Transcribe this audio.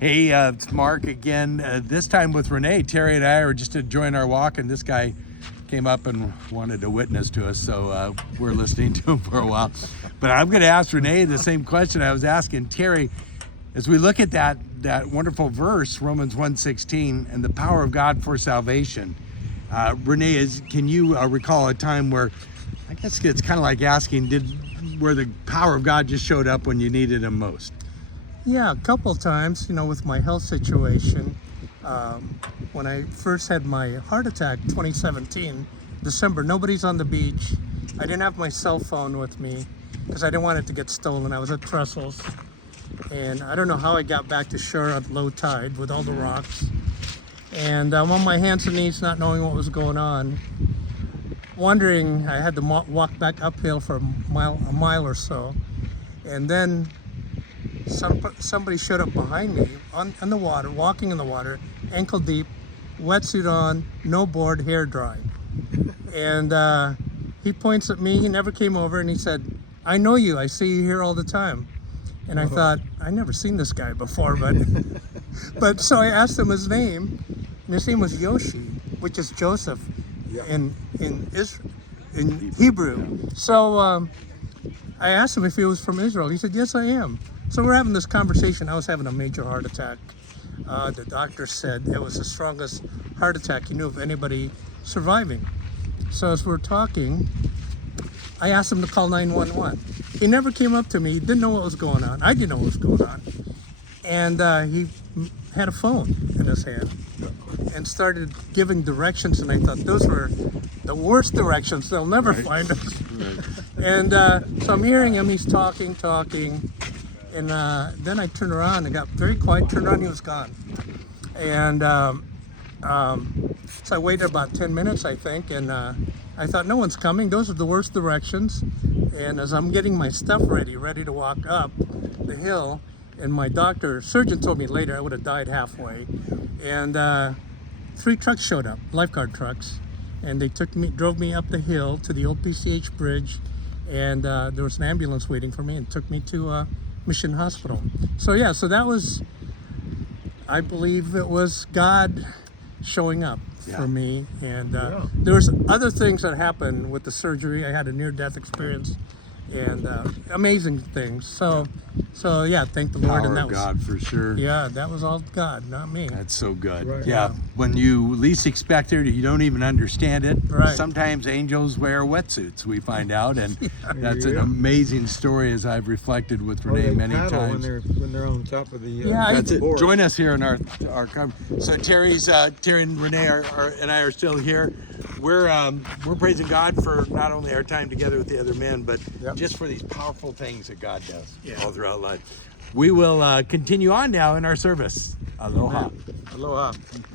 Hey, it's Mark again. This time with Renee. Terry and I are just enjoying our walk, and this guy came up and wanted to witness to us, so we're listening to him for a while. But I'm going to ask Renee the same question I was asking Terry. As we look at that wonderful verse, Romans 1:16, and the power of God for salvation, Renee, can you recall a time where, I guess it's kind of like asking, where the power of God just showed up when you needed him most? Yeah, a couple times, with my health situation. When I first had my heart attack, 2017, December, nobody's on the beach. I didn't have my cell phone with me because I didn't want it to get stolen. I was at Trestles, and I don't know how I got back to shore at low tide with all the rocks. And I'm on my hands and knees, not knowing what was going on, wondering. I had to walk back uphill for a mile or so, and then somebody showed up behind me on the water, walking in the water, ankle deep, wetsuit on, no board, hair dry. And he points at me. He never came over, and he said, "I know you. I see you here all the time." And I thought, I never seen this guy before, but so I asked him his name, and his name was Yoshi, which is Joseph in Hebrew. So I asked him if he was from Israel. He said, "Yes, I am." So we're having this conversation. I was having a major heart attack. The doctor said it was the strongest heart attack he knew of anybody surviving. So as we're talking, I asked him to call 911. He never came up to me. He didn't know what was going on. I didn't know what was going on. And he had a phone in his hand and started giving directions. And I thought, those were the worst directions. They'll never find us. And so I'm hearing him. He's talking. And then I turned around and got very quiet, turned around, he was gone. And so I waited about 10 minutes, I think, and I thought, no one's coming. Those are the worst directions. And as I'm getting my stuff ready to walk up the hill, and my surgeon told me later I would have died halfway. And 3 trucks showed up, lifeguard trucks, and they drove me up the hill to the old PCH bridge, and there was an ambulance waiting for me and took me to Mission Hospital. So that was, I believe it was God showing up for me. And there was other things that happened with the surgery. I had a near-death experience and amazing things. So thank the Lord. Power And that of was God for sure. Yeah, that was all God, not me. That's so good. Right. Yeah, when you least expect it, you don't even understand it. Right. Sometimes angels wear wetsuits, we find out, and that's an amazing story as I've reflected with Renee many times. When they're on top of the That's it. board. Join us here in our so Terry and Renee and I are still here. We're praising God for not only our time together with the other men, but just for these powerful things that God does all throughout life. We will continue on now in our service. Aloha. Aloha.